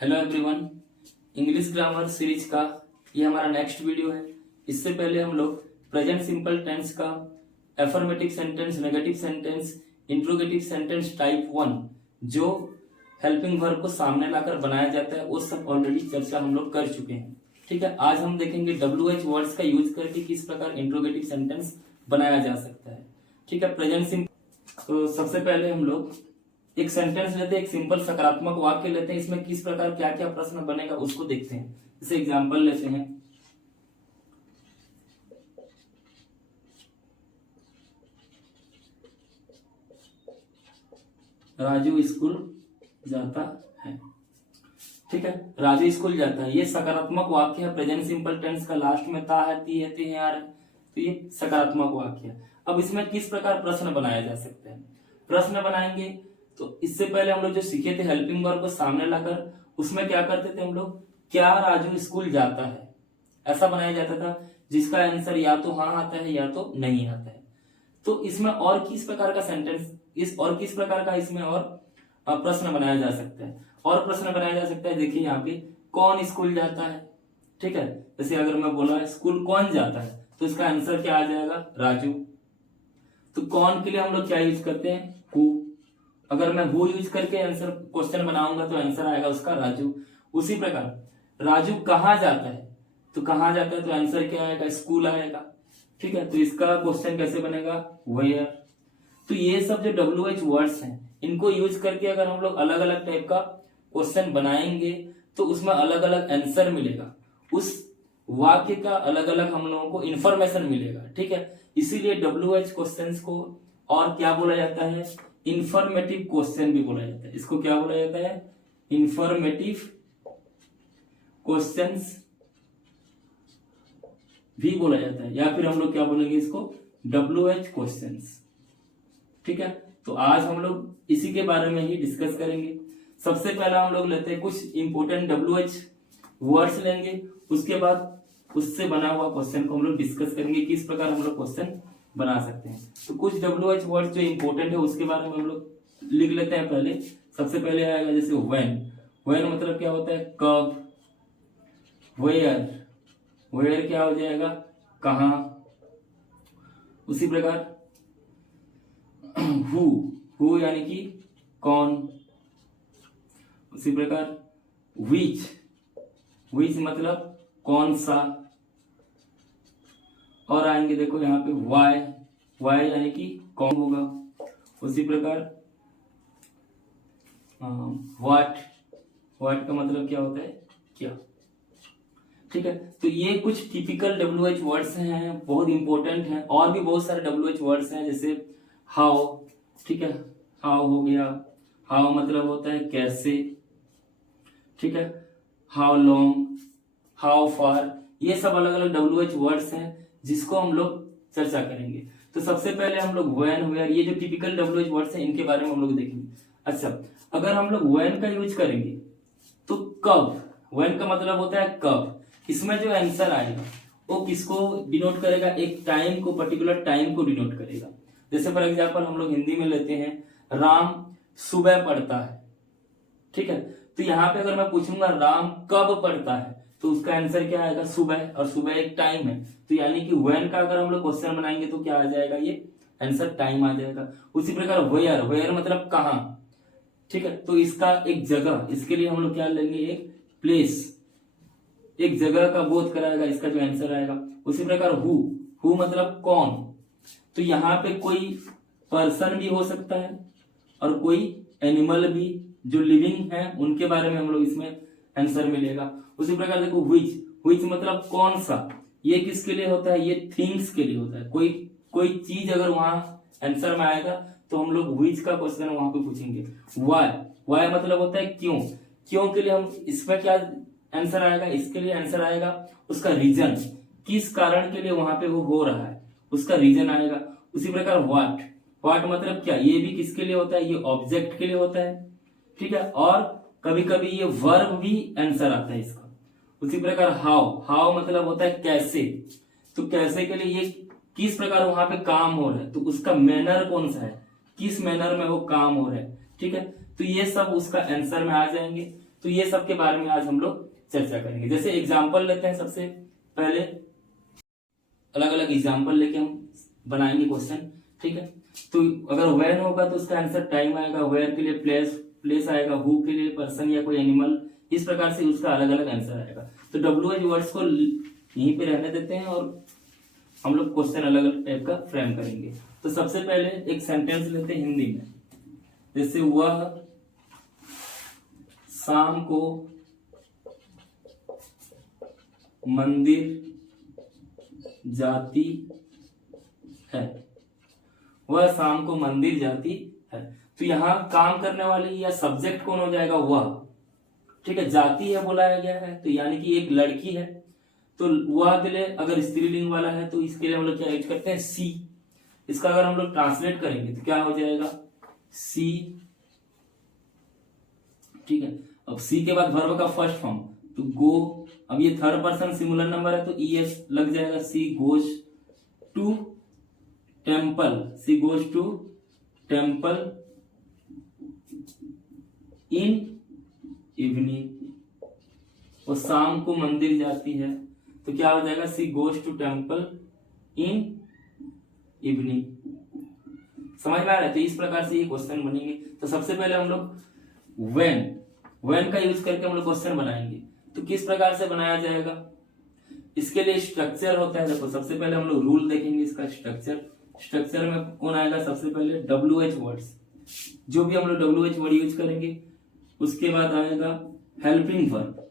Hello everyone, English grammar series का ये हमारा नेक्स्ट वीडियो है। इससे पहले हम लोग प्रेजेंट सिंपल टेंस का affirmative sentence, negative sentence, interrogative sentence type 1 जो हेल्पिंग वर्ब को सामने लाकर बनाया जाता है वो सब ऑलरेडी चर्चा हम लोग कर चुके हैं। ठीक है, आज हम देखेंगे WH वर्ड्स का यूज करके किस प्रकार इंट्रोगेटिव सेंटेंस बनाया जा सकता है। ठीक है, प्रेजेंट सिंपल। तो सबसे पहले हम लोग एक सेंटेंस लेते हैं, एक सिंपल सकारात्मक वाक्य लेते हैं, इसमें किस प्रकार क्या क्या प्रश्न बनेगा उसको देखते हैं। जैसे एग्जांपल लेते हैं, राजू स्कूल जाता है। ठीक है, राजू स्कूल जाता है, ये सकारात्मक वाक्य है। प्रेजेंट सिंपल टेंस का लास्ट में ता है, ती है, ते है, आर है, तो ये सकारात्मक वाक्य है। अब इसमें किस प्रकार प्रश्न बनाया जा सकता है, प्रश्न बनाएंगे तो इससे पहले हम लोग जो सीखे थे हेल्पिंग वर्ब को सामने लाकर, उसमें क्या करते थे हम लोग, क्या राजू स्कूल जाता है, ऐसा बनाया जाता था जिसका आंसर या तो हाँ आता है या तो नहीं आता है। तो इसमें और किस प्रकार का सेंटेंस और किस प्रकार का इसमें और प्रश्न बनाया जा सकता है, और प्रश्न बनाया जा सकता है। देखिए यहाँ पे कौन स्कूल जाता है। ठीक है, जैसे अगर मैं बोला स्कूल कौन जाता है तो इसका आंसर क्या आ जाएगा, राजू। तो कौन के लिए हम लोग क्या यूज करते हैं, हु। अगर मैं हु यूज करके आंसर क्वेश्चन बनाऊंगा तो आंसर आएगा उसका राजू। उसी प्रकार राजू कहाँ जाता है, तो कहाँ जाता है तो आंसर क्या आएगा, स्कूल आएगा। ठीक है, तो इसका क्वेश्चन कैसे बनेगा, वेयर। तो ये सब जो WH वर्ड्स हैं इनको यूज करके अगर हम लोग अलग अलग टाइप का क्वेश्चन बनाएंगे तो उसमें अलग अलग आंसर मिलेगा, उस वाक्य का अलग अलग हम लोगों को इंफॉर्मेशन मिलेगा। ठीक है, इसीलिए WH क्वेश्चंस को और क्या बोला जाता है, इंफॉर्मेटिव क्वेश्चन भी बोला जाता है। इसको क्या बोला जाता है, इंफॉर्मेटिव क्वेश्चंस भी बोला जाता है, या फिर हम लोग क्या बोलेंगे इसको, WH क्वेश्चंस। ठीक है, तो आज हम लोग इसी के बारे में ही डिस्कस करेंगे। सबसे पहला हम लोग लेते हैं कुछ इंपोर्टेंट WH वर्ड्स लेंगे, उसके बाद उससे बना हुआ क्वेश्चन को हम लोग डिस्कस करेंगे किस प्रकार हम लोग क्वेश्चन बना सकते हैं। तो कुछ WH वर्ड्स जो इंपोर्टेंट है उसके बारे में हम लोग लिख लेते हैं। पहले सबसे पहले आएगा जैसे व्हेन मतलब क्या होता है, कब। वेयर क्या हो जाएगा, कहां। उसी प्रकार हु यानी कि कौन। उसी प्रकार विच मतलब कौन सा। और आएंगे देखो यहाँ पे वाई यानी कि कौन होगा। उसी प्रकार व्हाट का मतलब क्या होता है, क्या। ठीक है, तो ये कुछ टिपिकल WH वर्ड्स हैं, बहुत इंपॉर्टेंट हैं। और भी बहुत सारे WH वर्ड्स हैं जैसे हाउ। ठीक है, हाउ हो गया, हाउ मतलब होता है कैसे। ठीक है, हाउ लॉन्ग, हाउ फार, ये सब अलग अलग WH वर्ड्स हैं जिसको हम लोग चर्चा करेंगे। तो सबसे पहले हम लोग व्हेन, वेयर, ये जो टिपिकल WH वर्ड्स हैं इनके बारे में हम लोग देखेंगे। अच्छा, अगर हम लोग व्हेन का यूज करेंगे तो कब, व्हेन का मतलब होता है कब। इसमें जो आंसर आएगा वो किसको डिनोट करेगा, एक टाइम को, पर्टिकुलर टाइम को डिनोट करेगा। जैसे फॉर एग्जाम्पल हम लोग हिंदी में लेते हैं, राम सुबह पढ़ता है। ठीक है, तो यहाँ पे अगर मैं पूछूंगा राम कब पढ़ता है तो उसका आंसर क्या आएगा, सुबह। और सुबह एक टाइम है, तो यानी कि व्हेन का अगर हम लोग क्वेश्चन बनाएंगे तो क्या आ जाएगा, ये आंसर टाइम आ जाएगा। उसी प्रकार वेयर मतलब कहाँ। ठीक है, तो इसका एक जगह, इसके लिए हम लोग क्या लेंगे, एक प्लेस, एक जगह का बोध कराएगा इसका जो आंसर आएगा। उसी प्रकार हु मतलब कौन, तो यहाँ पे कोई पर्सन भी हो सकता है और कोई एनिमल भी जो लिविंग है उनके बारे में हम लोग इसमें आंसर मिलेगा। उसी प्रकार देखो व्हिच मतलब कौन सा, ये किसके लिए होता है, ये थिंग्स के लिए होता है। कोई चीज अगर वहां आंसर में आएगा तो हम लोग व्हिच का क्वेश्चन वहां पे पूछेंगे। वाई मतलब होता है क्यों के लिए हम इसमें क्या आंसर आएगा, इसके लिए आंसर आएगा उसका रीजन, किस कारण के लिए वहां पे वो हो रहा है उसका रीजन आएगा। उसी प्रकार व्हाट मतलब क्या, ये भी किसके लिए होता है, ये ऑब्जेक्ट के लिए होता है। ठीक है, और कभी कभी ये वर्ब भी आंसर आता है इसका। उसी प्रकार हाउ मतलब होता है कैसे, तो कैसे के लिए ये किस प्रकार वहां पे काम हो रहा है तो उसका मैनर कौन सा है, किस मैनर में वो काम हो रहा है। ठीक है, तो ये सब उसका आंसर में आ जाएंगे। तो ये सब के बारे में आज हम लोग चर्चा करेंगे। जैसे एग्जाम्पल लेते हैं, सबसे पहले अलग अलग एग्जाम्पल लेके हम बनाएंगे क्वेश्चन, ठीक है। तो अगर व्हेन होगा तो उसका आंसर टाइम आएगा, वेयर के लिए प्लेस आएगा, हु के लिए पर्सन या कोई एनिमल, इस प्रकार से उसका अलग अलग आंसर आएगा। तो WH वर्ड्स को यहीं पे रहने देते हैं और हम लोग क्वेश्चन अलग अलग टाइप का फ्रेम करेंगे। तो सबसे पहले एक सेंटेंस लेते हैं हिंदी में, जैसे वह शाम को मंदिर जाती है, वह शाम को मंदिर जाती है। तो यहाँ काम करने वाली या सब्जेक्ट कौन हो जाएगा, वह, ठीक है। जाती है बोलाया गया है तो यानी कि एक लड़की है, तो वह के लिए अगर स्त्रीलिंग वाला है तो इसके लिए हम लोग क्या यूज करते हैं, सी। इसका अगर हम लोग ट्रांसलेट करेंगे तो क्या हो जाएगा, सी, ठीक है। अब सी के बाद वर्ब का फर्स्ट फॉर्म तो गो, अब ये थर्ड पर्सन सिंगुलर नंबर है तो ES लग जाएगा, she goes to temple, she goes to temple in evening, वो शाम को मंदिर जाती है तो क्या हो जाएगा, she goes to temple in evening. समझ में आ रहा है? तो इस प्रकार से ये क्वेश्चन बनेंगे। तो सबसे पहले हम लोग व्हेन का यूज करके हम लोग क्वेश्चन बनाएंगे। तो किस प्रकार से बनाया जाएगा, इसके लिए स्ट्रक्चर होता है। देखो सबसे पहले हम लोग रूल देखेंगे इसका स्ट्रक्चर में कौन आएगा, सबसे पहले WH वर्ड्स, जो भी हम लोग WH वर्ड यूज करेंगे। उसके बाद आएगा हेल्पिंग वर्ब।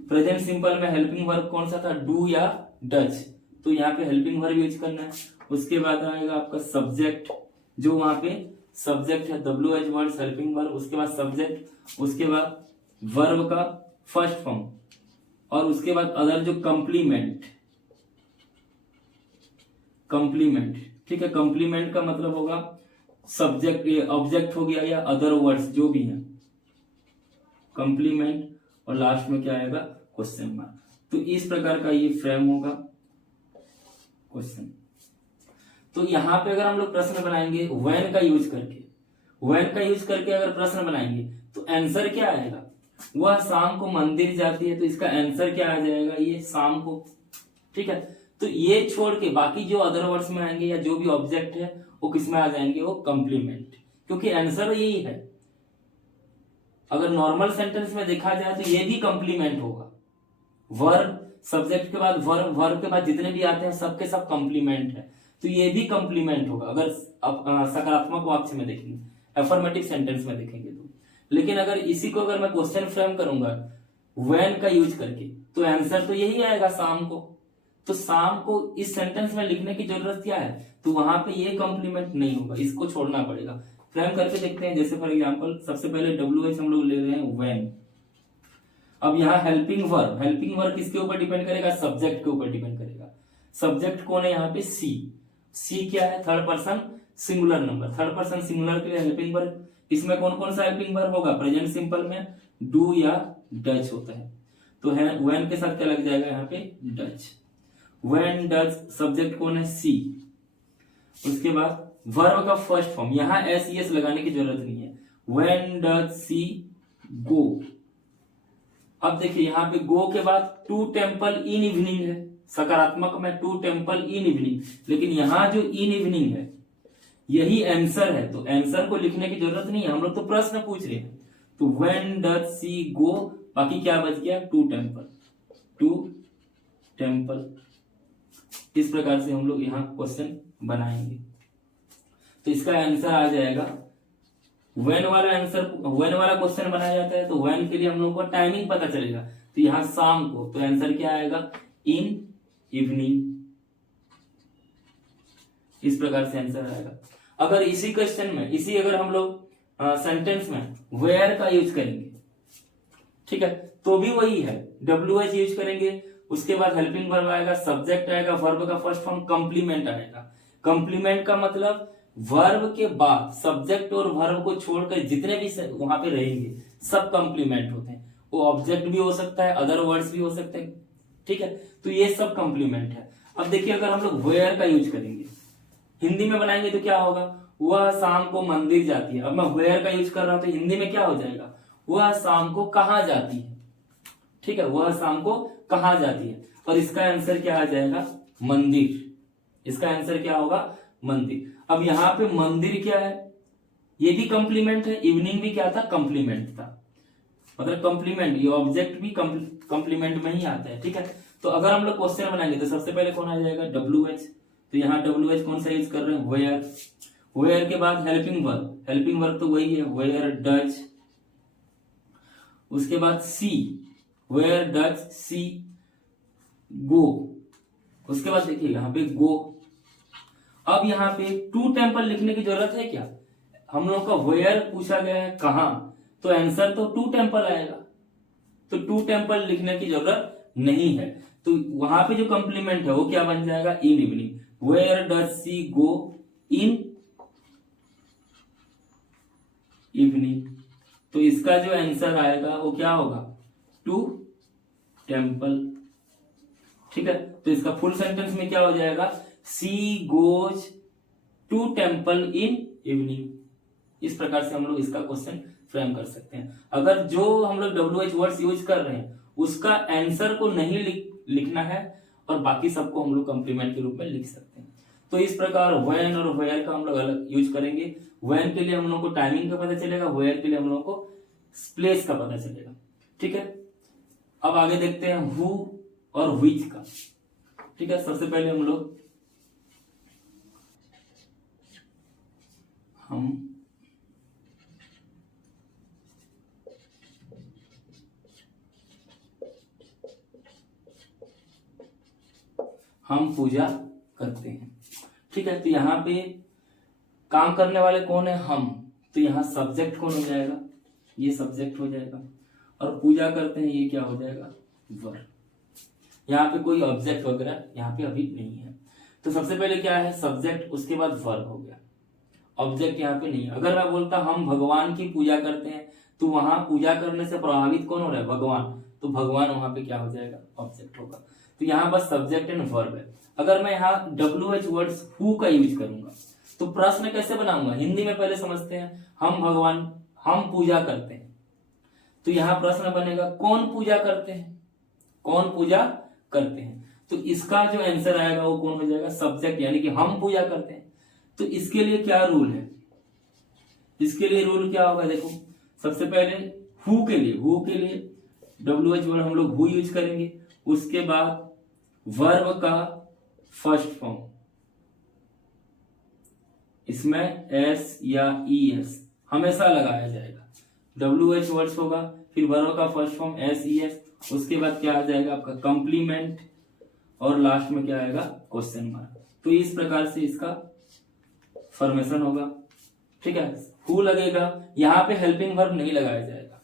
प्रेजेंट सिंपल में हेल्पिंग वर्ब कौन सा था, डू या डज, तो यहाँ पे हेल्पिंग वर्ब यूज करना है। उसके बाद आएगा आपका सब्जेक्ट, जो वहां पे सब्जेक्ट है, WH वर्ड हेल्पिंग वर्ब, उसके बाद सब्जेक्ट, उसके बाद वर्ब का फर्स्ट फॉर्म, और उसके बाद अदर जो कंप्लीमेंट, ठीक है। कंप्लीमेंट का मतलब होगा सब्जेक्ट, ऑब्जेक्ट हो गया या अदर वर्ड्स जो भी हैं, कंप्लीमेंट, और लास्ट में क्या आएगा, क्वेश्चन मार्क। तो इस प्रकार का ये फ्रेम होगा क्वेश्चन। तो यहाँ पे अगर हम लोग प्रश्न बनाएंगे व्हेन का यूज करके अगर प्रश्न बनाएंगे तो आंसर क्या आएगा, वह शाम को मंदिर जाती है, तो इसका आंसर क्या आ जाएगा, ये शाम को, ठीक है। तो ये छोड़ के बाकी जो अदर वर्ड्स में आएंगे या जो भी ऑब्जेक्ट है वो किस में आ जाएंगे, वो कंप्लीमेंट, क्योंकि आंसर यही है। अगर नॉर्मल सेंटेंस में देखा जाए तो ये भी कंप्लीमेंट होगा, वर्ब सब्जेक्ट के बाद वर्ब के बाद जितने भी आते हैं सबके सब कंप्लीमेंट है, तो ये भी कंप्लीमेंट होगा अगर सकारात्मक वाक्य में देखेंगे, अफर्मेटिव सेंटेंस में देखेंगे तो। लेकिन अगर इसी को अगर मैं क्वेश्चन फ्रेम करूंगा व्हेन का यूज करके तो आंसर तो यही आएगा, शाम को। तो शाम को इस सेंटेंस में लिखने की जरूरत क्या है, तो वहां पे ये कंप्लीमेंट नहीं होगा, इसको छोड़ना पड़ेगा। फ्रेम करके देखते हैं। जैसे फॉर एग्जांपल सबसे पहले WH हम लोग ले रहे हैं व्हेन। अब यहाँ हेल्पिंग वर्ब किसके ऊपर डिपेंड करेगा, सब्जेक्ट के ऊपर डिपेंड करेगा। सब्जेक्ट कौन है यहाँ पे, सी क्या है, third person singular number, third person singular के लिए हेल्पिंग वर्ब। इसमें कौन कौन सा हेल्पिंग वर्ब होगा, प्रेजेंट सिंपल में डू या डज होता है, तो है व्हेन के साथ क्या लग जाएगा यहाँ पे, डज। व्हेन डज सब्जेक्ट कौन है, सी। उसके बाद वर्ब का फर्स्ट फॉर्म, यहाँ SES लगाने की जरूरत नहीं है, व्हेन डज सी गो। अब देखिए यहाँ पे गो के बाद टू टेम्पल इन इवनिंग है, सकारात्मक में टू टेम्पल इन इवनिंग, लेकिन यहाँ जो इन इवनिंग है यही आंसर है, तो आंसर को लिखने की जरूरत नहीं है, हम लोग तो प्रश्न पूछ रहे हैं। तो व्हेन डज सी गो, बाकी क्या बच गया, टू टेम्पल। इस प्रकार से हम लोग यहाँ क्वेश्चन बनाएंगे। तो इसका आंसर आ जाएगा, व्हेन वाला क्वेश्चन बनाया जाता है तो व्हेन के लिए हम लोग को टाइमिंग पता चलेगा, तो यहाँ शाम को, तो आंसर क्या आएगा, इन इवनिंग। इस प्रकार से आंसर आएगा। अगर इसी क्वेश्चन में अगर हम लोग सेंटेंस में वेयर का यूज करेंगे, ठीक है, तो भी वही है, WH यूज करेंगे, उसके बाद हेल्पिंग वर्ब आएगा, सब्जेक्ट आएगा, वर्ब का फर्स्ट फॉर्म कंप्लीमेंट आएगा। कंप्लीमेंट का मतलब वर्ब के बाद सब्जेक्ट और वर्ब को छोड़कर जितने भी वहां पे रहेंगे सब कंप्लीमेंट होते हैं। वो ऑब्जेक्ट भी हो सकता है, अदर वर्ड्स भी हो सकते हैं, ठीक है। तो ये सब कंप्लीमेंट है। अब देखिए अगर हम लोग वेयर का यूज करेंगे, हिंदी में बनाएंगे तो क्या होगा, वह शाम को मंदिर जाती है। अब मैं वेयर का यूज कर रहा हूं तो हिंदी में क्या हो जाएगा, वह शाम को कहाँ जाती है। ठीक है, वह शाम को कहाँ जाती है, और इसका आंसर क्या आ जाएगा, मंदिर। इसका आंसर क्या होगा, मंदिर। अब यहाँ पे मंदिर क्या है, ये भी कंप्लीमेंट है, इवनिंग भी क्या था, कंप्लीमेंट था, मतलब कंप्लीमेंट, ये ऑब्जेक्ट भी कंप्लीमेंट में ही आता है। ठीक है, तो अगर हम लोग क्वेश्चन बनाएंगे तो सबसे पहले कौन आ जाएगा, WH। तो यहाँ WH कौन सा यूज कर रहे हैं, वेयर। वेयर के बाद हेल्पिंग वर्ब, हेल्पिंग वर्ब तो वही है, वेयर डज। उसके बाद सी, वेयर डज सी गो। उसके बाद देखिए यहाँ पे गो। अब यहाँ पे टू टेम्पल लिखने की जरूरत है क्या, हम लोग का वेयर पूछा गया है कहाँ, तो आंसर तो टू टेम्पल आएगा, तो टू टेम्पल लिखने की जरूरत नहीं है। तो वहां पे जो कंप्लीमेंट है वो क्या बन जाएगा, in evening. Where does she go in evening. तो इसका जो आंसर आएगा वो क्या होगा, टू टेम्पल। ठीक है, तो इसका फुल सेंटेंस में क्या हो जाएगा, she goes to temple in evening. इस प्रकार से हम लोग इसका क्वेश्चन फ्रेम कर सकते हैं। अगर जो हम लोग WH वर्ड्स यूज कर रहे हैं उसका आंसर को नहीं लिखना है और बाकी सबको हम लोग कंप्लीमेंट के रूप में लिख सकते हैं। तो इस प्रकार व्हेन और वेयर का हम लोग अलग यूज करेंगे। व्हेन के लिए हम लोग को टाइमिंग का पता चलेगा, वेयर के लिए हम लोग को प्लेस का पता चलेगा। ठीक है, अब आगे देखते हैं हु और व्हिच का। ठीक है, सबसे पहले हम लोग हम पूजा करते हैं। ठीक है, तो यहाँ पे काम करने वाले कौन है, हम। तो यहाँ सब्जेक्ट कौन हो जाएगा, ये सब्जेक्ट हो जाएगा, और पूजा करते हैं ये क्या हो जाएगा, वर्ब। यहाँ पे कोई ऑब्जेक्ट वगैरह यहाँ पे अभी नहीं है। तो सबसे पहले क्या है, सब्जेक्ट, उसके बाद वर्ब हो गया, ऑब्जेक्ट यहाँ पे नहीं है। अगर मैं बोलता हम भगवान की पूजा करते हैं, तो वहां पूजा करने से प्रभावित कौन हो रहा है, भगवान, तो भगवान वहां पे क्या हो जाएगा, ऑब्जेक्ट होगा। तो यहाँ बस सब्जेक्ट एंड वर्ब है। अगर मैं यहाँ WH वर्ड्स हु का यूज करूंगा तो प्रश्न कैसे बनाऊंगा, हिंदी में पहले समझते हैं। हम भगवान, हम पूजा करते हैं, तो यहाँ प्रश्न बनेगा कौन पूजा करते हैं, कौन पूजा करते हैं। तो इसका जो आंसर आएगा वो कौन हो जाएगा, सब्जेक्ट, यानी कि हम पूजा करते हैं। तो इसके लिए क्या रूल है, इसके लिए रूल क्या होगा, देखो सबसे पहले हु के लिए WH वर्ड हम लोग हु यूज करेंगे। उसके बाद वर्ब का फर्स्ट फॉर्म, इसमें S या ES हमेशा लगाया जाएगा। WH वर्ड्स होगा, फिर वर्ब का फर्स्ट फॉर्म SES, उसके बाद क्या आ जाएगा आपका कंप्लीमेंट, और लास्ट में क्या आएगा, क्वेश्चन मार्क। तो इस प्रकार से इसका फॉर्मेशन होगा। ठीक है, हु लगेगा, यहाँ पे हेल्पिंग वर्ब नहीं लगाया जाएगा,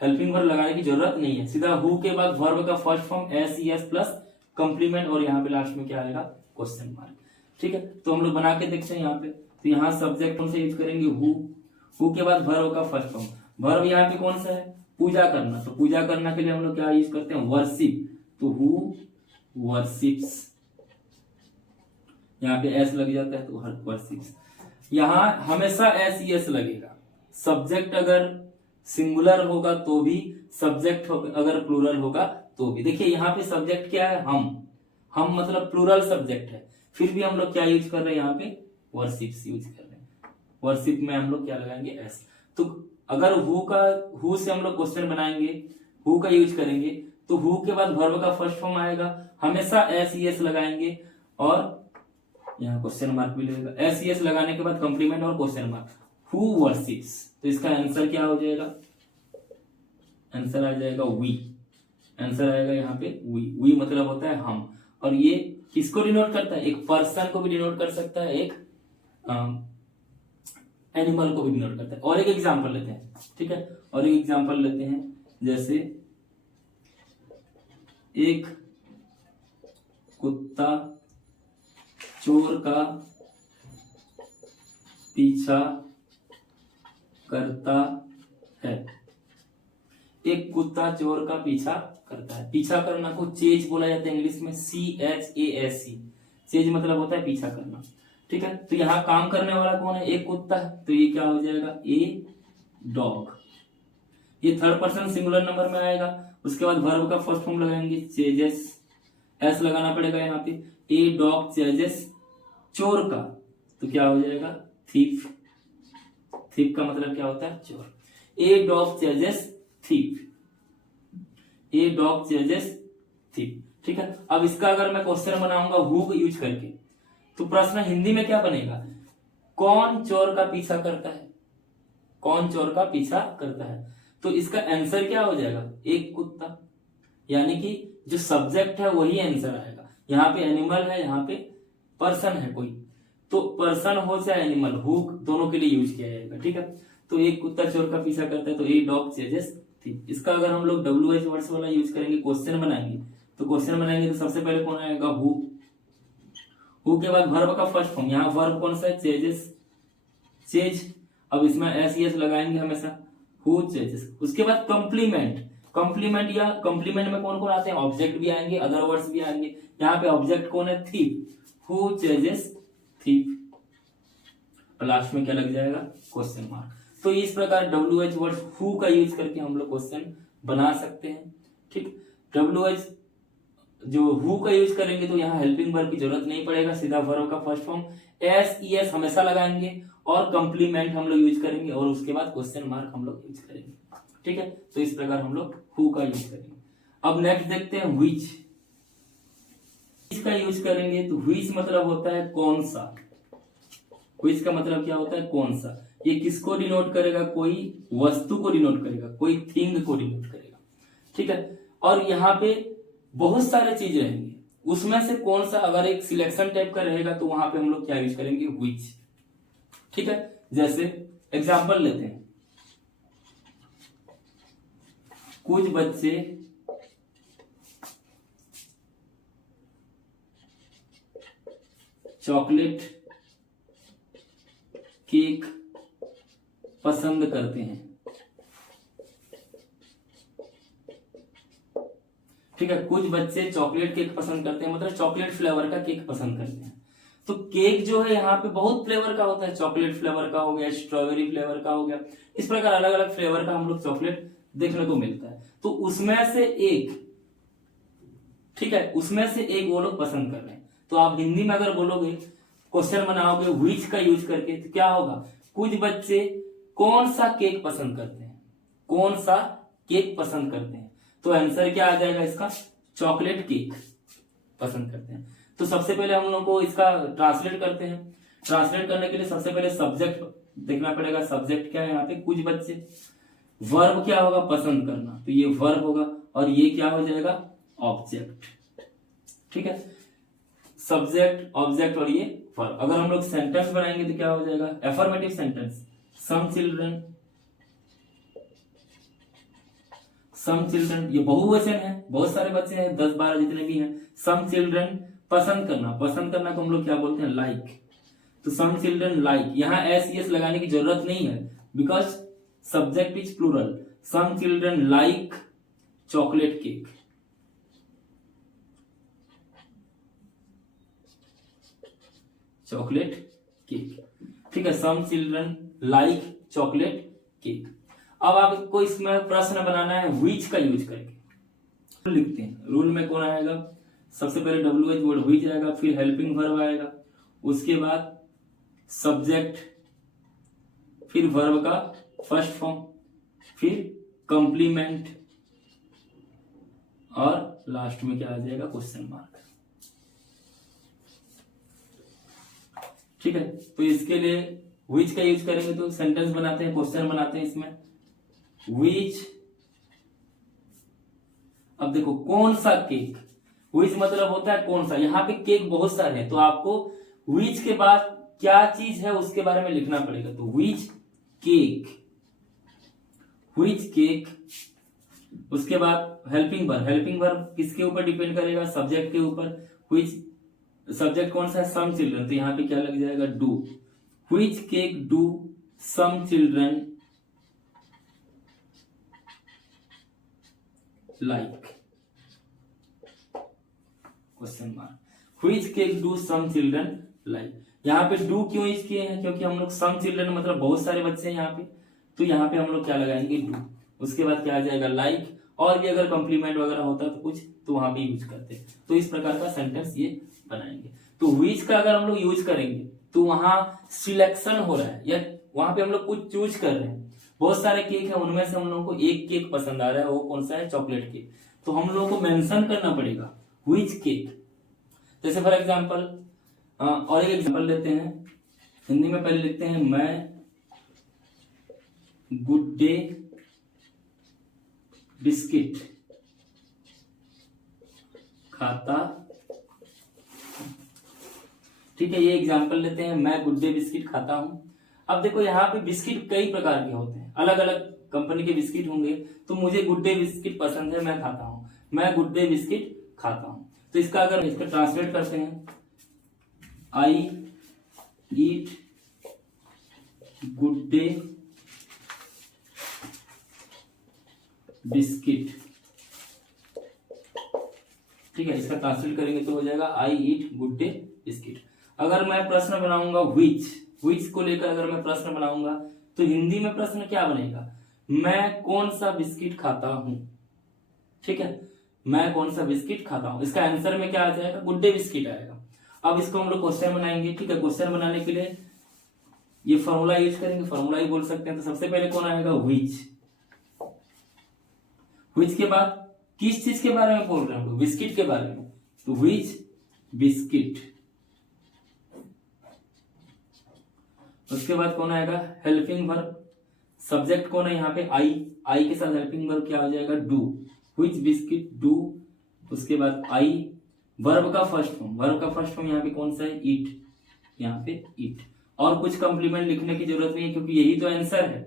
हेल्पिंग वर्ब लगाने की जरूरत नहीं है। सीधा हु के बाद वर्ब का first form SES plus complement, और यहाँ पे लास्ट में क्या आएगा, क्वेश्चन मार्क। ठीक है, तो हम लोग बना के देखते हैं यहाँ पे। तो यहाँ सब्जेक्ट कौन सा यूज करेंगे, हु के बाद वर्ब का फर्स्ट फॉर्म। वर्ब यहाँ पे कौन सा है, पूजा करना, तो पूजा करना के लिए हम लोग क्या यूज करते हैं, वर्शिप। तो हु वर्शिप्स, यहाँ पे S लग जाता है तो वर्शिप्स। यहाँ हमेशा SES लगेगा। सब्जेक्ट अगर सिंगुलर होगा तो भी, सब्जेक्ट अगर प्लूरल होगा तो भी। देखिए यहाँ पे सब्जेक्ट क्या है, हम मतलब प्लूरल सब्जेक्ट है, फिर भी हम लोग क्या यूज कर रहे हैं, यहाँ पे वर्शिप्स यूज कर रहे हैं। वर्शिप में हम लोग क्या लगाएंगे, S। तो अगर हु से हम लोग क्वेश्चन बनाएंगे, हु का यूज करेंगे, तो हु के बाद वर्ब का फर्स्ट फॉर्म आएगा, हमेशा SES लगाएंगे, और यहाँ क्वेश्चन मार्क भी लगेगा। SES लगाने के बाद कंप्लीमेंट और क्वेश्चन मार्क, हु वर्शिप्स। तो इसका आंसर क्या हो जाएगा, आंसर आ जाएगा वी। आंसर आएगा यहाँ पे वी मतलब होता है हम, और ये किसको डिनोट करता है, एक पर्सन को भी डिनोट कर सकता है, एक एनिमल को भी डिनोट करता है। और एक एग्जांपल लेते हैं। ठीक है, और एक एग्जांपल लेते हैं, जैसे एक कुत्ता चोर का पीछा करता है। एक कुत्ता चोर का पीछा करता है। पीछा करना को चेज बोला जाता है इंग्लिश में, CHASE। चेज मतलब होता है पीछा करना। ठीक है, तो यहाँ काम करने वाला कौन है, एक कुत्ता है, तो ये क्या हो जाएगा, ए डॉग। ये थर्ड पर्सन सिंगुलर नंबर में आएगा। उसके बाद वर्ब का फर्स्ट फॉर्म लगाएंगे चेजेस, एस लगाना पड़ेगा यहाँ पे। ए डॉग चेजेस चोर का, तो क्या हो जाएगा थीफ। थीफ का मतलब क्या होता है चोर। A dog ceases thief, a dog ceases thief. ठीक है, अब इसका अगर मैं क्वेश्चन बनाऊंगा हु यूज करके, तो प्रश्न हिंदी में क्या बनेगा, कौन चोर का पीछा करता है, कौन चोर का पीछा करता है। तो इसका आंसर क्या हो जाएगा, एक कुत्ता। यानी कि जो सब्जेक्ट है वही आंसर आएगा। यहाँ पे एनिमल है, यहाँ पे पर्सन है कोई, तो पर्सन हो चाहे एनिमल, हु दोनों के लिए यूज किया जाएगा। ठीक है, तो एक कुत्ता चोर का पीछा करता है, तो ए डॉग चेजेस थीफ। इसका अगर हम लोग WH वर्ड्स वाला यूज करेंगे, क्वेश्चन बनाएंगे, तो क्वेश्चन बनाएंगे तो सबसे पहले कौन आएगा हु। हु के बाद वर्ब का फर्स्ट फॉर्म, यहाँ वर्ब कौन सा है चेजेस, चेज। अब इसमें एस लगाएंगे हमेशा, हु चेजेस। उसके बाद कंप्लीमेंट, कंप्लीमेंट या कंप्लीमेंट में कौन कौन आते हैं, ऑब्जेक्ट भी आएंगे, अदर वर्ड्स भी आएंगे। यहाँ पे ऑब्जेक्ट कौन है थीफ, हु चेजेस थीफ। और लास्ट में क्या लग जाएगा क्वेश्चन मार्क। तो इस प्रकार WH वर्ड्स हु का यूज करके हम लोग क्वेश्चन बना सकते हैं। ठीक, WH जो हु का यूज करेंगे तो यहाँ हेल्पिंग वर्ब की जरूरत नहीं पड़ेगा, सीधा वर्ब का फर्स्ट फॉर्म SES हमेशा लगाएंगे और कंप्लीमेंट हम लोग यूज करेंगे और उसके बाद क्वेश्चन मार्क हम लोग यूज करेंगे। ठीक है, तो इस प्रकार हम लोग हु का यूज करेंगे। अब नेक्स्ट देखते हैं व्हिच। का यूज करेंगे तो व्हिच मतलब होता है कौन सा। व्हिच का मतलब क्या होता है कौन सा। ये किसको डिनोट करेगा, कोई वस्तु को डिनोट करेगा, कोई थिंग को डिनोट करेगा। ठीक है, और यहाँ पे बहुत सारे चीज रहेंगे, उसमें से कौन सा अगर एक सिलेक्शन टाइप का रहेगा तो वहां पे हम लोग क्या यूज करेंगे व्हिच। ठीक है, जैसे एग्जांपल लेते हैं, कुछ बच्चे चॉकलेट केक पसंद करते हैं। ठीक है, कुछ बच्चे चॉकलेट केक पसंद करते हैं, मतलब चॉकलेट फ्लेवर का केक पसंद करते हैं। तो केक जो है यहाँ पे बहुत फ्लेवर का होता है, चॉकलेट फ्लेवर का हो गया, स्ट्रॉबेरी फ्लेवर का हो गया, इस प्रकार अलग अलग फ्लेवर का हम लोग चॉकलेट देखने को मिलता है। तो उसमें से एक, ठीक है, उसमें से एक वो लोग पसंद कर रहे हैं। तो आप हिंदी में अगर बोलोगे, क्वेश्चन बनाओगे व्हिच का यूज करके, तो क्या होगा, कुछ बच्चे कौन सा केक पसंद करते हैं, कौन सा केक पसंद करते हैं। तो आंसर क्या आ जाएगा इसका, चॉकलेट केक पसंद करते हैं। तो सबसे पहले हम लोग को इसका ट्रांसलेट करते हैं। ट्रांसलेट करने के लिए सबसे पहले सब्जेक्ट देखना पड़ेगा। सब्जेक्ट क्या है यहाँ पे, कुछ बच्चे। वर्ब क्या होगा, पसंद करना, तो ये वर्ब होगा, और ये क्या हो जाएगा ऑब्जेक्ट। ठीक है, सब्जेक्ट ऑब्जेक्ट और ये वर्ब। अगर हम लोग सेंटेंस बनाएंगे तो क्या हो जाएगा, affirmative sentence. Some children, some children ये बहुवचन है, बहुत सारे बच्चे हैं, 10-12 जितने भी हैं। सम चिल्ड्रन पसंद करना, पसंद करना को हम लोग क्या बोलते हैं लाइक। तो सम चिल्ड्रन लाइक, यहाँ SES लगाने की जरूरत नहीं है, because subject is plural. Some children like chocolate cake. Chocolate cake, ठीक है, some children like chocolate cake. अब आपको इसमें प्रश्न बनाना है व्हिच का यूज करके। लिखते हैं, रूल में कौन आएगा, सबसे पहले WH वर्ड व्हिच आएगा, फिर हेल्पिंग वर्ब आएगा, उसके बाद सब्जेक्ट, फिर वर्ब का फर्स्ट फॉर्म, फिर कंप्लीमेंट, और लास्ट में क्या आ जाएगा क्वेश्चन मार्क। ठीक है, तो इसके लिए व्हिच का यूज करेंगे तो सेंटेंस बनाते हैं, क्वेश्चन बनाते हैं इसमें। व्हिच, अब देखो कौन सा केक, व्हिच मतलब होता है कौन सा। यहाँ पे केक बहुत सारे हैं, तो आपको व्हिच के बाद क्या चीज है उसके बारे में लिखना पड़ेगा। तो व्हिच केक, व्हिच केक। उसके बाद हेल्पिंग वर्ब, हेल्पिंग वर्ब किसके ऊपर डिपेंड करेगा, सब्जेक्ट के ऊपर। व्हिच सब्जेक्ट कौन सा है, सम चिल्ड्रन, तो यहाँ पे क्या लग जाएगा do. Which cake do some children like, question mark. Which cake do some children like. यहाँ पे डू क्यों यूज किए हैं, क्योंकि हम लोग सम चिल्ड्रन मतलब बहुत सारे बच्चे हैं यहाँ पे, तो यहाँ पे हम लोग क्या लगाएंगे डू। उसके बाद क्या आ जाएगा लाइक, और भी अगर कॉम्प्लीमेंट वगैरह होता तो कुछ तो वहां पे यूज करते। तो इस प्रकार का सेंटेंस ये बनाएंगे। तो विच का अगर हम लोग यूज करेंगे तो वहां सिलेक्शन हो रहा है या वहां पे हम लोग कुछ चूज कर रहे हैं। बहुत सारे केक है, उनमें से हम लोगों को एक केक पसंद आ रहा है, वो कौन सा है, चॉकलेट केक। तो हम लोगों को मेंशन करना पड़ेगा विच केक। जैसे फॉर एग्जांपल और एक एग्जांपल लेते हैं, हिंदी में पहले लिखते हैं मैं गुड डे बिस्किट खाता। ठीक है, ये एग्जांपल लेते हैं, मैं गुड डे बिस्किट खाता हूं। अब देखो यहाँ पे बिस्किट कई प्रकार के होते हैं, अलग अलग कंपनी के बिस्किट होंगे। तो मुझे गुड डे बिस्किट पसंद है, मैं खाता हूं, मैं गुड डे बिस्किट खाता हूं। तो इसका अगर इसका ट्रांसलेट करते हैं, आई ईट गुड डे बिस्किट। ठीक है, इसका ट्रांसलेट करेंगे तो हो जाएगा आई ईट गुड डे बिस्किट। अगर मैं प्रश्न बनाऊंगा विच को लेकर अगर मैं प्रश्न बनाऊंगा तो हिंदी में प्रश्न क्या बनेगा, मैं कौन सा बिस्किट खाता हूं। ठीक है, मैं कौन सा बिस्किट खाता हूं, इसका आंसर में क्या आ जाएगा, गुड डे बिस्किट आएगा। अब इसको हम लोग क्वेश्चन बनाएंगे। ठीक है, क्वेश्चन बनाने के लिए ये फॉर्मूला यूज करेंगे, फॉर्मूला ही बोल सकते हैं। तो सबसे पहले कौन आएगा, विच के बाद किस चीज के बारे में बोल रहे हैं हम लोग, बिस्किट के बारे में। तो विच बिस्किट। उसके बाद कौन आएगा, हेल्पिंग वर्ब। सब्जेक्ट कौन है यहाँ पे, आई के साथ हेल्पिंग वर्ब क्या हो जाएगा, डू। Which biscuit do. उसके बाद आई, वर्ब का फर्स्ट फॉर्म यहाँ पे कौन सा है, ईट, यहाँ पे ईट। और कुछ कॉम्प्लीमेंट लिखने की जरूरत नहीं है क्योंकि यही तो आंसर है,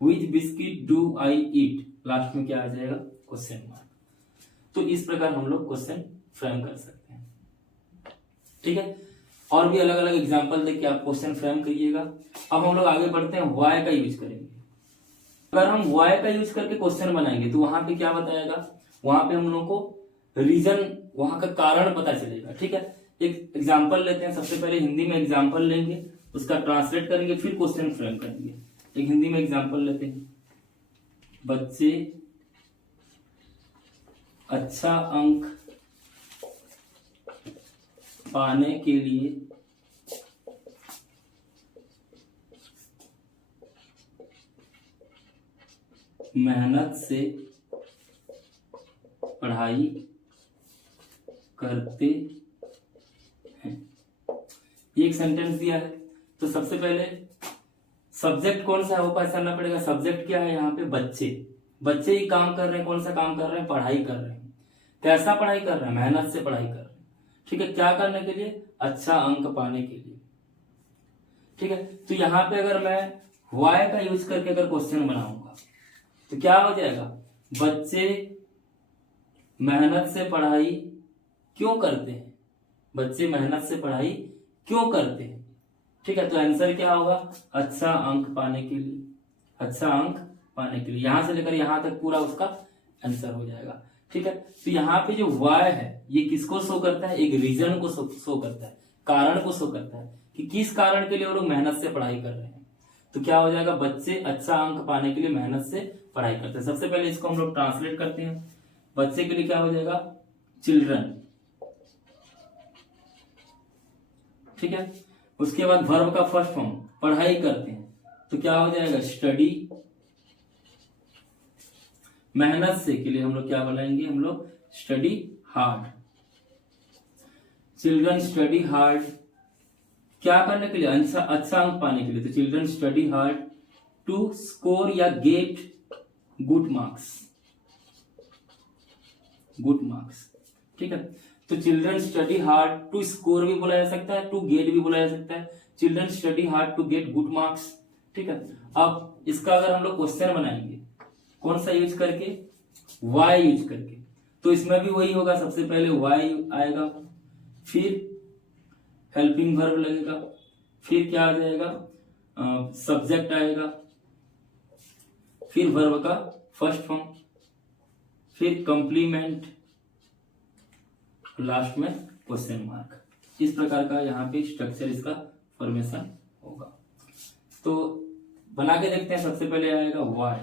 which biscuit do I eat. Last में क्या आ जाएगा, क्वेश्चन मार्क। तो इस प्रकार हम लोग क्वेश्चन फ्रेम कर सकते हैं। ठीक है, और भी अलग अलग एग्जांपल देके आप क्वेश्चन फ्रेम करिएगा। अब हम लोग आगे बढ़ते हैं, वाई का यूज करेंगे। अगर हम वाई का यूज करके क्वेश्चन बनाएंगे तो वहां पे क्या बताएगा, वहां पे हम लोग को रीजन, वहां का कारण पता चलेगा। ठीक है, एक एग्जांपल लेते हैं। सबसे पहले हिंदी में एग्जांपल लेंगे, उसका ट्रांसलेट करेंगे, फिर क्वेश्चन फ्रेम करेंगे। एक हिंदी में एग्जांपल लेते हैं, बच्चे अच्छा अंक पाने के लिए मेहनत से पढ़ाई करते हैं। एक सेंटेंस दिया है। तो सबसे पहले सब्जेक्ट कौन सा है वो पहचानना पड़ेगा। सब्जेक्ट क्या है यहाँ पे, बच्चे ही काम कर रहे हैं। कौन सा काम कर रहे हैं, पढ़ाई कर रहे हैं। कैसा पढ़ाई कर रहे हैं, मेहनत से पढ़ाई कर रहे हैं। ठीक है, क्या करने के लिए, अच्छा अंक पाने के लिए। ठीक है, तो यहाँ पे अगर मैं वाई का यूज करके अगर क्वेश्चन बनाऊंगा तो क्या हो जाएगा, बच्चे मेहनत से पढ़ाई क्यों करते हैं, बच्चे मेहनत से पढ़ाई क्यों करते हैं। ठीक है, तो आंसर क्या होगा, अच्छा अंक पाने के लिए, अच्छा अंक पाने के लिए। यहां से लेकर यहां तक पूरा उसका आंसर हो जाएगा। ठीक है, तो यहाँ पे जो वाई है ये किसको शो करता है, एक रीजन को शो करता है, कारण को शो करता है कि किस कारण के लिए वो लोग मेहनत से पढ़ाई कर रहे हैं। तो क्या हो जाएगा, बच्चे अच्छा अंक पाने के लिए मेहनत से पढ़ाई करते हैं। सबसे पहले इसको हम लोग ट्रांसलेट करते हैं। बच्चे के लिए क्या हो जाएगा, चिल्ड्रन। ठीक है, उसके बाद वर्ब का फर्स्ट फॉर्म पढ़ाई करते हैं तो क्या हो जाएगा, स्टडी। मेहनत से के लिए हम लोग क्या बनाएंगे, हम लोग study hard. Children study hard क्या करने के लिए, अच्छा अंक पाने के लिए। तो children study hard to score या get good marks, good marks. ठीक है, तो children study hard to score भी बोला जा सकता है, टू गेट भी बोला जा सकता है। Children study hard to get good marks. ठीक है, अब इसका अगर हम लोग क्वेश्चन बनाएंगे कौन सा यूज करके, वाई यूज करके, तो इसमें भी वही होगा। सबसे पहले वाई आएगा, फिर हेल्पिंग वर्ब लगेगा, फिर क्या आ जाएगा, सब्जेक्ट आएगा, फिर वर्ब का फर्स्ट फॉर्म, फिर कंप्लीमेंट, लास्ट में क्वेश्चन मार्क। इस प्रकार का यहाँ पे स्ट्रक्चर इसका फॉर्मेशन होगा। तो बना के देखते हैं। सबसे पहले आएगा वाई,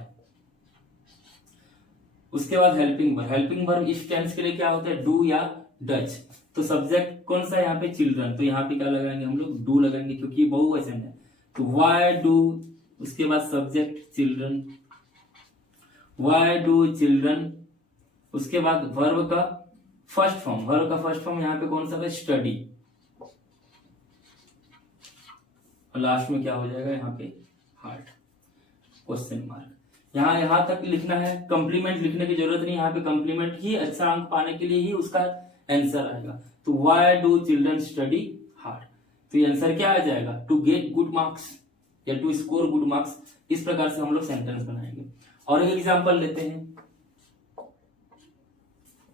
उसके बाद हेल्पिंग वर्ब, हेल्पिंग वर्ब इस टेंस के लिए क्या होता है, डू या डच। तो सब्जेक्ट कौन सा है यहाँ पे, चिल्ड्रन, तो यहाँ पे क्या लगाएंगे हम लोग, डू लगाएंगे क्योंकि ये बहुवचन है। तो वाई डू, उसके बाद subject children, why do children, उसके बाद वर्ब का फर्स्ट फॉर्म, वर्ब का फर्स्ट फॉर्म यहाँ पे कौन सा है, स्टडी, और लास्ट में क्या हो जाएगा यहाँ पे, हार्ट, क्वेश्चन मार्क। यहां तक लिखना है, कंप्लीमेंट लिखने की जरूरत नहीं, यहाँ पे कंप्लीमेंट ही अच्छा अंक पाने के लिए ही उसका आंसर आएगा। तो why do children study hard, तो ये आंसर क्या आ जाएगा, टू गेट गुड मार्क्स या टू स्कोर गुड मार्क्स। इस प्रकार से हम लोग सेंटेंस बनाएंगे। और एक एग्जांपल लेते हैं,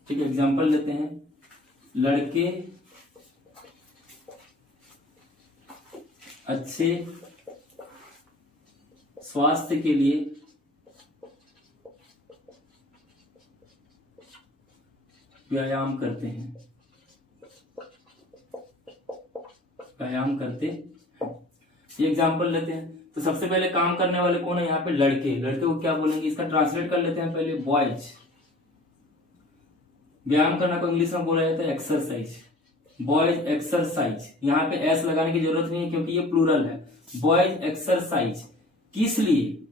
ठीक है, एग्जांपल लेते हैं, लड़के अच्छे स्वास्थ्य के लिए व्यायाम करते हैं, व्यायाम करते हैं। ये एग्जाम्पल लेते हैं। तो सबसे पहले काम करने वाले कौन है यहाँ पे, लड़के, लड़के को क्या बोलेंगे, इसका ट्रांसलेट कर लेते हैं पहले, बॉयज। व्यायाम करना को इंग्लिश में बोला जाता है एक्सरसाइज, बॉयज एक्सरसाइज। यहाँ पे एस लगाने की जरूरत नहीं है क्योंकि ये प्लूरल है। बॉयज एक्सरसाइज किस लिए,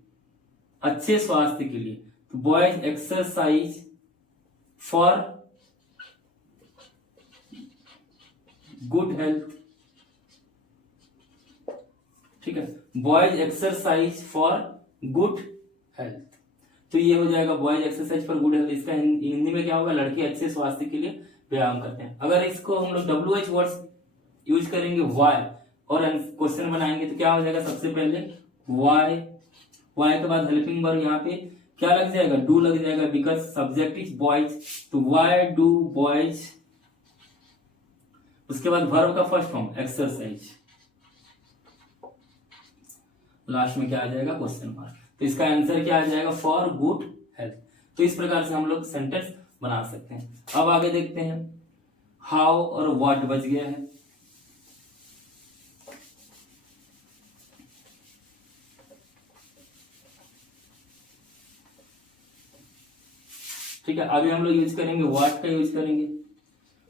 अच्छे स्वास्थ्य के लिए। तो boys exercise for good health, ठीक है, boys exercise for good health. तो ये हो जाएगा boys exercise for good health. इसका हिंदी में क्या होगा, लड़के अच्छे स्वास्थ्य के लिए व्यायाम करते हैं। अगर इसको हम लोग WH वर्ड्स यूज करेंगे, वाई, और क्वेश्चन बनाएंगे तो क्या हो जाएगा, सबसे पहले वाई, वाई के बाद हेल्पिंग वर्ब, यहाँ पे क्या लग जाएगा, डू लग जाएगा, बिकॉज सब्जेक्ट इज बॉयज। तो वाई डू बॉयज, उसके बाद वर्ब का फर्स्ट फॉर्म एक्सरसाइज, लास्ट में क्या आ जाएगा, क्वेश्चन मार्क। तो इसका आंसर क्या आ जाएगा, फॉर गुड हेल्थ। तो इस प्रकार से हम लोग सेंटेंस बना सकते हैं। अब आगे देखते हैं, हाउ और व्हाट बच गया है। ठीक है, अभी हम लोग यूज करेंगे व्हाट का यूज करेंगे।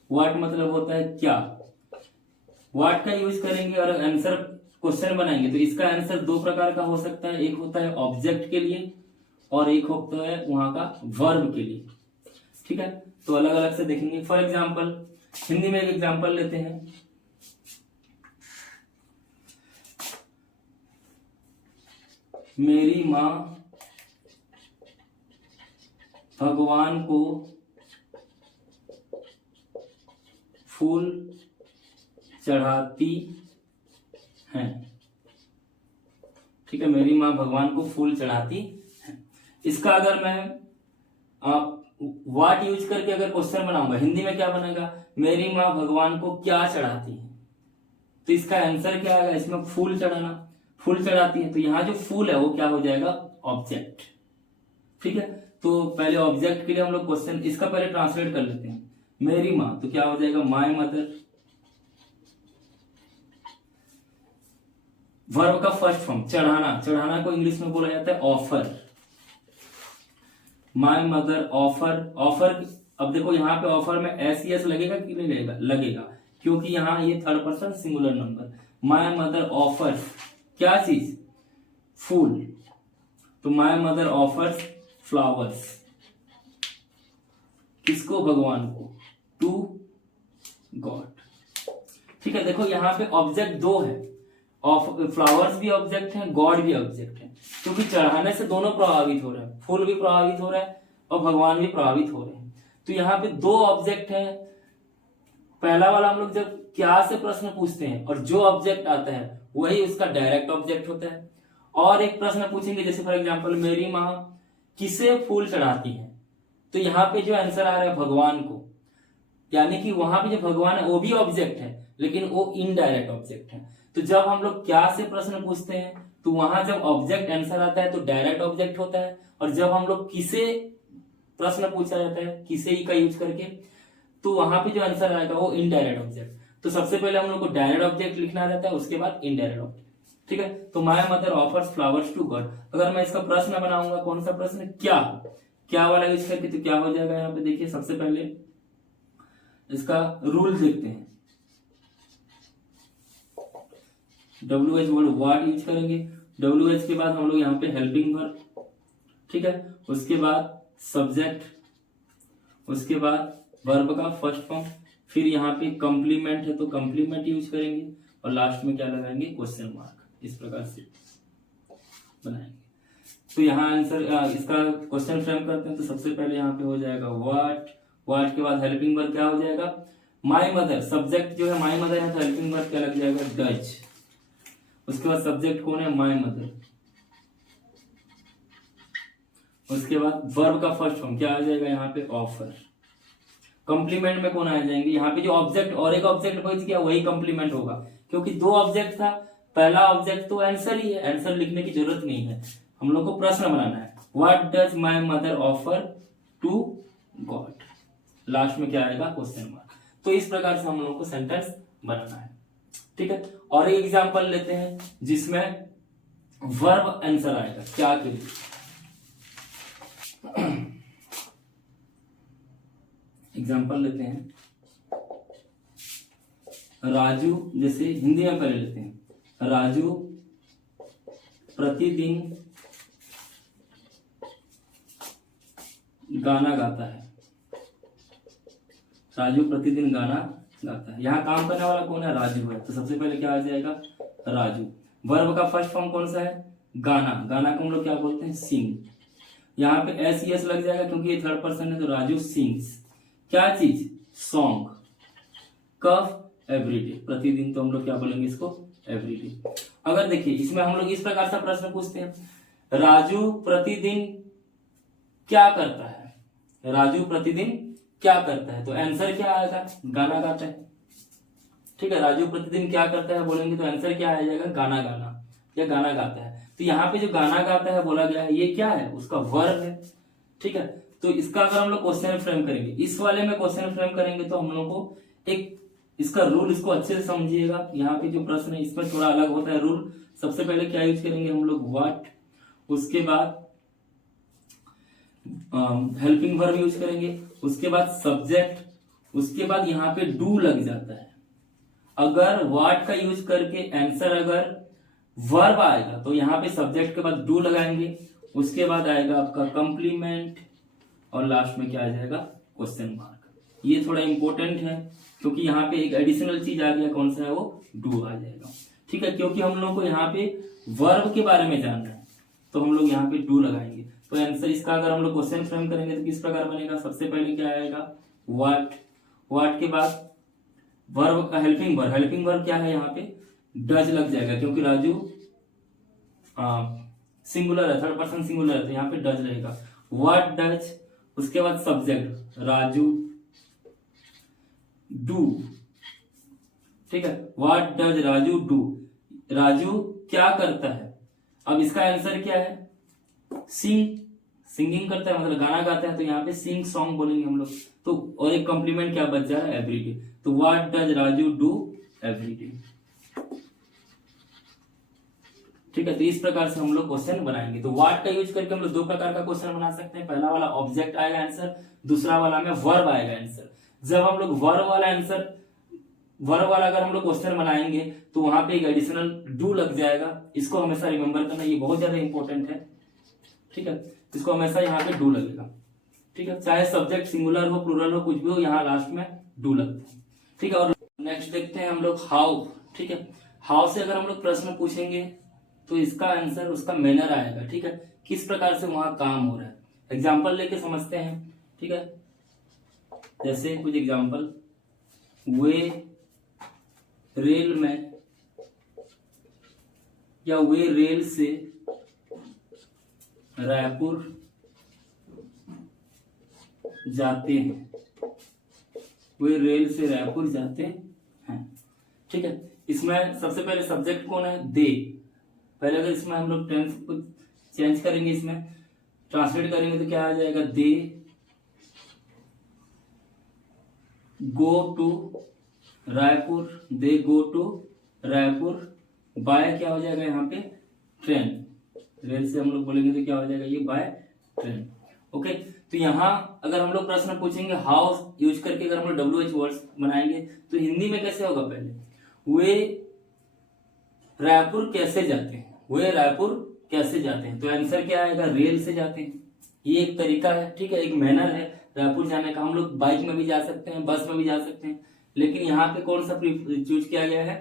व्हाट मतलब होता है क्या, व्हाट का यूज करेंगे और आंसर क्वेश्चन बनाएंगे। तो इसका आंसर दो प्रकार का हो सकता है, एक होता है ऑब्जेक्ट के लिए और एक होता है वहां का वर्ब के लिए। ठीक है, तो अलग अलग से देखेंगे। फॉर एग्जाम्पल हिंदी में एक एग्जाम्पल लेते हैं, मेरी माँ भगवान को फूल चढ़ाती हैं। ठीक है, मेरी माँ भगवान को फूल चढ़ाती है। इसका अगर मैं व्हाट यूज करके अगर क्वेश्चन बनाऊंगा, हिंदी में क्या बनेगा, मेरी माँ भगवान को क्या चढ़ाती है। तो इसका आंसर क्या आएगा, इसमें फूल चढ़ाना, फूल चढ़ाती है। तो यहाँ जो फूल है वो क्या हो जाएगा, ऑब्जेक्ट। ठीक है, तो पहले ऑब्जेक्ट के लिए हम लोग क्वेश्चन, इसका पहले ट्रांसलेट कर लेते हैं। मेरी माँ, तो क्या हो जाएगा, माय मदर। वर्ब का फर्स्ट फॉर्म चढ़ाना, चढ़ाना को इंग्लिश में बोला जाता है offer. My mother offer, offer. अब देखो यहाँ पे ऑफर में एस लगेगा कि नहीं लगेगा, लगेगा, क्योंकि यहाँ ये third person singular number. My mother offer क्या चीज, फूल। तो माय मदर ऑफर्स फ्लावर्स, किसको, भगवान को, टू गॉड। ठीक है, देखो यहाँ पे ऑब्जेक्ट दो है, फ्लावर्स भी ऑब्जेक्ट है, गॉड भी ऑब्जेक्ट है, क्योंकि चढ़ाने से दोनों प्रभावित हो रहे हैं, फूल भी प्रभावित हो रहा है और भगवान भी प्रभावित हो रहे हैं। तो यहाँ पे दो ऑब्जेक्ट है। पहला वाला हम लोग जब क्या से प्रश्न पूछते हैं और जो ऑब्जेक्ट आता है वही उसका डायरेक्ट ऑब्जेक्ट होता है। और एक प्रश्न पूछेंगे, जैसे फॉर एग्जाम्पल मेरी माँ किसे फूल चढ़ाती है, तो यहाँ पे जो आंसर आ रहा है भगवान को, यानी कि वहां पे जो भगवान है वो भी ऑब्जेक्ट है लेकिन वो इनडायरेक्ट ऑब्जेक्ट है। तो जब हम लोग क्या से प्रश्न पूछते हैं तो वहां जब ऑब्जेक्ट आंसर आता है तो डायरेक्ट ऑब्जेक्ट होता है, और जब हम लोग किसे प्रश्न पूछा जाता है किसे ही का यूज करके, तो वहां पे जो आंसर आएगा वो इनडायरेक्ट ऑब्जेक्ट। तो सबसे पहले हम लोग को डायरेक्ट ऑब्जेक्ट लिखना रहता है, उसके बाद इनडायरेक्ट ऑब्जेक्ट। ठीक है, तो my mother offers flowers to God. अगर मैं इसका प्रश्न बनाऊंगा, कौन सा प्रश्न, क्या, क्या वाला यूज करके, तो क्या हो जाएगा यहाँ पे देखिए, सबसे पहले इसका रूल देखते हैं। WH वर्ड व्हाट यूज करेंगे, WH के बाद हम लोग यहाँ पे हेल्पिंग वर्ब, ठीक है, उसके बाद सब्जेक्ट, उसके बाद वर्ब का फर्स्ट फॉर्म, फिर यहाँ पे कंप्लीमेंट है तो कंप्लीमेंट यूज करेंगे, और लास्ट में क्या लगाएंगे, क्वेश्चन मार्क। इस प्रकार से बनाएंगे। तो यहाँ आंसर इसका क्वेश्चन फ्रेम करते हैं। तो सबसे पहले यहाँ पे हो जाएगा व्हाट, व्हाट के बाद हेल्पिंग वर्ब क्या हो जाएगा, माय मदर। सब्जेक्ट जो है माय मदर है तो हेल्पिंग वर्ब क्या लग जाएगा, डच। उसके बाद सब्जेक्ट कौन है, माय मदर। उसके बाद वर्ब का फर्स्ट फॉर्म क्या आ जाएगा यहाँ पे, ऑफर। कंप्लीमेंट में कौन आ जाएंगे, यहाँ पे जो ऑब्जेक्ट और एक ऑब्जेक्ट बच गया वही कंप्लीमेंट होगा, क्योंकि दो ऑब्जेक्ट था, पहला ऑब्जेक्ट तो आंसर ही है, आंसर लिखने की जरूरत नहीं है, हम लोग को प्रश्न बनाना है। What does my mother offer to God, last में क्या आएगा, क्वेश्चन मार्क। तो इस प्रकार से हम लोग को सेंटेंस बनाना है, ठीक है। और एक एग्जांपल लेते हैं जिसमें वर्ब आंसर आएगा, क्या के एग्जांपल लेते हैं। राजू, जैसे हिंदी में पहले लेते हैं, राजू प्रतिदिन गाना गाता है। राजू प्रतिदिन गाना गाता है। यहाँ काम करने वाला कौन है, राजू है, तो सबसे पहले क्या आ जाएगा, राजू। वर्ब का फर्स्ट फॉर्म कौन सा है, गाना। गाना को हम लोग क्या बोलते हैं, सिंग। यहाँ पे एस यस लग जाएगा क्योंकि ये थर्ड पर्सन है, तो राजू सिंग्स। क्या चीज, सॉन्ग। कब, एवरीडे, प्रतिदिन, तो हम लोग क्या बोलेंगे इसको, एवरीडे। अगर देखिए इसमें हम लोग इस प्रकार से प्रश्न पूछते हैं, राजू प्रतिदिन क्या करता है, राजू प्रतिदिन क्या करता है, तो आंसर क्या आएगा, गाना गाता है, ठीक है। राजू प्रतिदिन क्या करता है बोलेंगे तो आंसर क्या आ जाएगा, गाना गाना, या गाना गाता है। तो यहाँ पे जो गाना गाता है बोला गया है, ये क्या है, उसका वर्ब है, ठीक है। तो इसका अगर हम लोग क्वेश्चन फ्रेम करेंगे, इस वाले में क्वेश्चन फ्रेम करेंगे तो हम लोग को एक इसका रूल, इसको अच्छे से समझिएगा। यहाँ पे जो प्रश्न है इसमें थोड़ा अलग होता है रूल। सबसे पहले क्या यूज करेंगे हम लोग, व्हाट, उसके बाद हेल्पिंग वर्ब यूज करेंगे, उसके बाद सब्जेक्ट, उसके बाद यहाँ पे डू लग जाता है। अगर व्हाट का यूज करके आंसर अगर वर्ब आएगा तो यहाँ पे सब्जेक्ट के बाद डू लगाएंगे, उसके बाद आएगा आपका कंप्लीमेंट, और लास्ट में क्या आ जाएगा, क्वेश्चन मार्क। ये थोड़ा इंपॉर्टेंट है क्योंकि यहाँ पे एक एडिशनल चीज आ गया, कौन सा है वो, डू आ जाएगा, ठीक है। क्योंकि हम लोग को यहाँ पे वर्ब के बारे में जानना है तो हम लोग यहाँ पे डू लगाएंगे। तो आंसर इसका अगर हम लोग क्वेश्चन फ्रेम करेंगे तो किस प्रकार बनेगा, सबसे पहले क्या आएगा, व्हाट, व्हाट के बाद वर्ब का हेल्पिंग वर्ब, हेल्पिंग वर्ब क्या है यहाँ पे, डज लग जाएगा क्योंकि राजू सिंगुलर है, थर्ड पर्सन सिंगुलर है, तो यहाँ पे डज रहेगा। व्हाट डज, उसके बाद सब्जेक्ट राजू डू, ठीक है। What does Raju do, Raju क्या करता है। अब इसका आंसर क्या है, सिंग, सिंगिंग करता है मतलब गाना गाता है, तो यहाँ पे सिंग सॉन्ग बोलेंगे हम लोग। तो और एक कॉम्प्लीमेंट क्या बच जा रहा है, एवरीडे। तो what does Raju do everyday, ठीक है। तो इस प्रकार से हम लोग क्वेश्चन बनाएंगे। तो व्हाट का यूज करके हम लोग दो प्रकार का क्वेश्चन बना सकते हैं। पहला वाला ऑब्जेक्ट आएगा आंसर, दूसरा वाला में वर्ब आएगा आंसर। जब हम लोग वर्ब वाला आंसर, वर्ब वाला अगर हम लोग क्वेश्चन बनाएंगे तो वहां पे एक एडिशनल डू लग जाएगा। इसको हमेशा रिमेंबर करना, ये बहुत ज्यादा इंपॉर्टेंट है, ठीक है। इसको हमेशा यहाँ पे डू लगेगा, ठीक है। चाहे सब्जेक्ट सिंगुलर हो, प्लूरल हो, कुछ भी हो, यहाँ लास्ट में डू लगता है, ठीक है। और नेक्स्ट देखते हैं हम लोग हाउ, ठीक है। हाउ से अगर हम लोग प्रश्न पूछेंगे तो इसका आंसर उसका मैनर आएगा, ठीक है, किस प्रकार से वहां काम हो रहा है। एग्जाम्पल लेके समझते हैं, ठीक है। जैसे कुछ एग्जाम्पल, वे रेल में या वे रेल से रायपुर जाते हैं, वे रेल से रायपुर जाते हैं, ठीक है। इसमें सबसे पहले सब्जेक्ट कौन है, दे। पहले अगर इसमें हम लोग टेंस को चेंज करेंगे, इसमें ट्रांसलेट करेंगे तो क्या आ जाएगा, they go to Raipur, they go to Raipur by क्या हो जाएगा यहाँ पे, ट्रेन। रेल से हम लोग बोलेंगे तो क्या हो जाएगा, ये बाय ट्रेन, ओके। तो यहाँ अगर हम लोग प्रश्न पूछेंगे हाउ यूज करके अगर हम लोग WH वर्ड्स बनाएंगे तो हिंदी में कैसे होगा, पहले वे रायपुर कैसे जाते हैं, वे रायपुर कैसे जाते हैं, तो आंसर क्या आएगा, रेल से जाते हैं। ये एक तरीका है, ठीक है, एक मैनर है रायपुर जाने का। हम लोग बाइक में भी जा सकते हैं, बस में भी जा सकते हैं, लेकिन यहाँ पे कौन सा चूज किया गया है,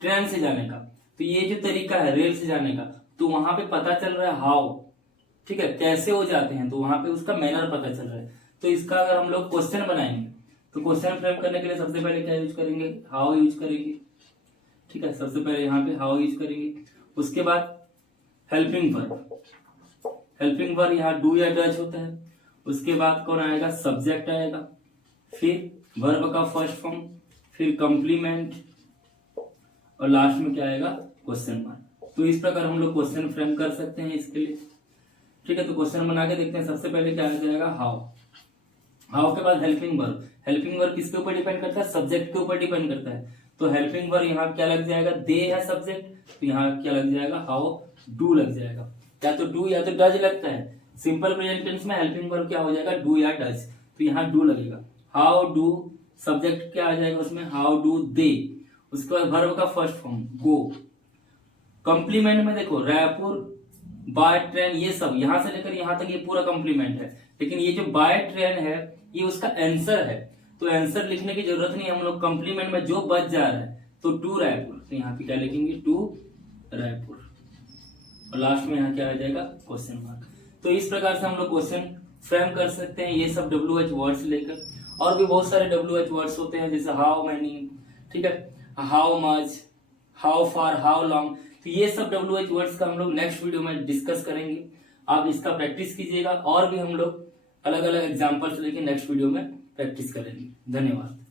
ट्रेन से जाने का। तो ये जो तरीका है रेल से जाने का, तो वहां पे पता चल रहा है हाउ, ठीक है, कैसे हो जाते हैं, तो वहां पे उसका मैनर पता चल रहा है। तो इसका अगर हम लोग क्वेश्चन बनाएंगे तो क्वेश्चन फ्रेम करने के लिए सबसे पहले क्या यूज करेंगे, हाउ यूज करेंगे, ठीक है, सबसे पहले यहाँ पे हाउ यूज करेंगे। उसके बाद हेल्पिंग वर्ब, हेल्पिंग वर्ब यहाँ डू या डज होता है। उसके बाद कौन आएगा, सब्जेक्ट आएगा, फिर वर्ब का फर्स्ट फॉर्म, फिर कंप्लीमेंट, और लास्ट में क्या आएगा, क्वेश्चन मार्क। तो इस प्रकार हम लोग क्वेश्चन फ्रेम कर सकते हैं इसके लिए, ठीक है। तो क्वेश्चन बना के देखते हैं। सबसे पहले क्या आ जाएगा, हाउ, हाउ के बाद हेल्पिंग वर्ब। हेल्पिंग वर्ब किसके ऊपर डिपेंड करता है, सब्जेक्ट के ऊपर डिपेंड करता है। तो हेल्पिंग वर्ब यहाँ क्या लग जाएगा, दे है सब्जेक्ट, तो यहाँ क्या लग जाएगा, हाउ डू लग जाएगा। या तो डू या तो डज लगता है। सिंपल प्रेजेंट टेंस में हेल्पिंग वर्ब क्या हो जाएगा, डू या डज, तो यहाँ डू लगेगा। हाउ डू, सब्जेक्ट क्या आ जाएगा उसमें, हाउ डू दे। उसके बाद वर्ब का फर्स्ट फॉर्म गो। कंप्लीमेंट में देखो रायपुर बाय ट्रेन, ये सब यहां से लेकर यहां तक ये पूरा कंप्लीमेंट है, लेकिन ये जो बाय ट्रेन है ये उसका आंसर है। तो आंसर लिखने की जरूरत नहीं है, हम लोग कंप्लीमेंट में जो बच जा रहा है, तो टू रायपुर, तो यहाँ पे क्या लिखेंगे, टू रायपुर, और लास्ट में यहाँ क्या आ जाएगा, क्वेश्चन मार्क। तो इस प्रकार से हम लोग क्वेश्चन फ्रेम कर सकते हैं, ये सब WH वर्ड्स लेकर। और भी बहुत सारे WH वर्ड्स होते हैं, जैसे हाउ मैनी, ठीक है, how much, how far, how long. तो ये सब WH वर्ड्स का हम लोग नेक्स्ट वीडियो में डिस्कस करेंगे। आप इसका प्रैक्टिस कीजिएगा, और भी हम लोग अलग अलग एग्जाम्पल्स लेके नेक्स्ट वीडियो में प्रैक्टिस करेंगे। धन्यवाद।